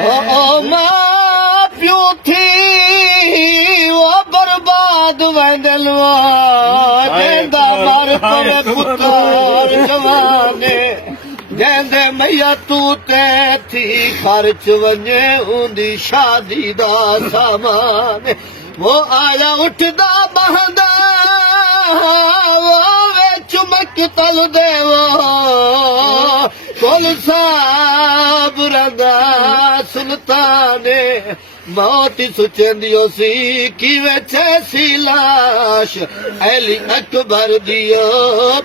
ओ मां प्यो थी वो बर्बाद वैंदल वेंदा मार पवे पुतार जवाने जंहिंदे मैया तूं ते थी ख़र्च वञे उंदी शादी दा सामान वो आया उठदा बहंदा वो वे चुमक तल देवो कुल साब रंदा सुल्ताने मौत सुचंदियो सी कि सी लाश अली अकबर दियो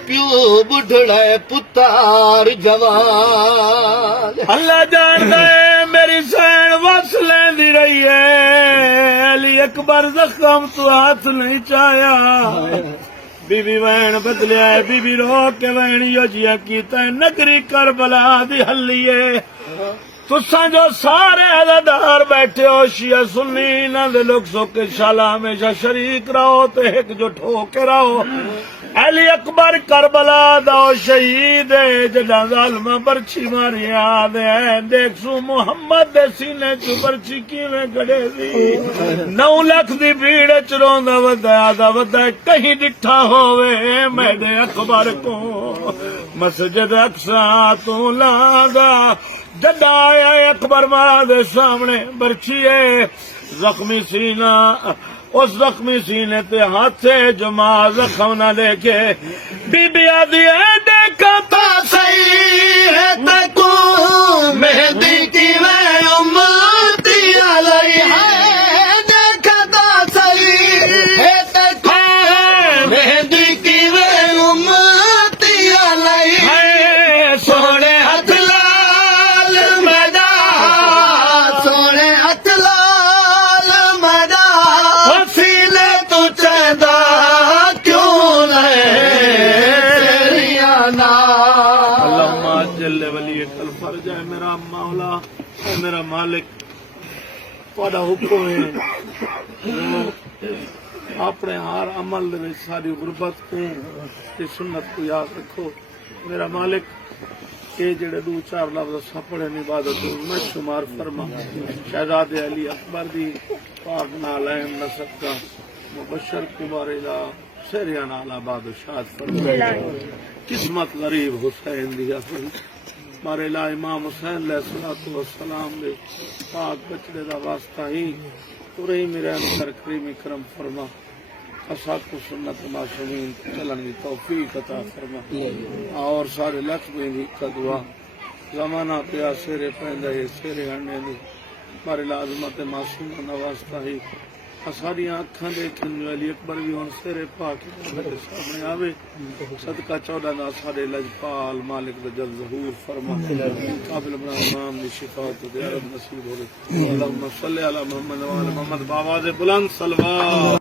प्यो बुढ़ड़ा पुतार जवान अल्लाह जानदा है मेरी सैन वस लेंदी रही है अली अकबर जख्म तू हाथ नहीं चाया बीबी वैन बदलिया है बीबी रो के वैन यो जिया कीता नगरी करबला दी हल्लीए तुसा जो सारे अदादार बैठे हो शिया सुन्नी इन्हां दे लोग सोके शाला हमेशा शरीक रहो ते एक जो ठोके रहो अली अकबर करबला दा शहीद है जड़ा जालिमा बरछी मारी याद है देख सू मुहम्मद दे सीने च बरछी किवें गड़े दी 9 लाख दी भीड़ च रोंदा वदा कहीं डिठा होवे मेरे अकबर को मस्जिद अक्सा तू लादा जदा आया अकबर मां दे सामने बरछी है जख्मी सीना उस जख्मी सीने ते हाथे जमा जख्म न देखे बीबी आदि देखा तो सही है तकू मेहंदी की मैं उम्मती अलई है देखा तो सही है तकू मेहंदी की मैं उम्मती अलई है सोने हाथ लाल मैदा सोने हाथ लाल मैदा वसीले तू चंदा क्यों ना अल्लाह जल्ले वली कल फर्ज है मेरा मौला है मेरा मालिक तुहाडा हुक्म है अपने हर अमल दे विच सारी गुरबत को ते सुन्नत को याद रखो मेरा मालिक के जड़े 2-4 लफ्ज पढ़े इबादत में शुमार फरमा शहजादे अली अकबर दी पाक नालैन नसब का मुबशर कुमारेला शेरिया नाला बादशाह फरमा किस्मत गरीब हुसैन दी अपनी मारे ला इमाम हुसैन अलैहिस्सलातु वस्सलाम दे पाक बचड़े दा वास्ता ही पूरे मेरे अंदर करीम करम फरमा असाको सुन्नत मासूमीन चलन की तौफीक अता फरमा और सारे लख में भी दुआ जमाना पिया सेरे पैंदा है सेरे हड़ने दी मारे लाजमत मासूम वास्ता ही सारिया अखा देखन जो अली अकबर भी हुन सेरे पाक सामने आवे सदका 14 दा सारे लजपाल मालिक दा जल ज़हूर फरमा काबिल बना इमाम दी शिफात दे रब नसीब हो अल्लाहुम्मा सल्ली अला मुहम्मद व अला मुहम्मद बाबा दे बुलंद सलवा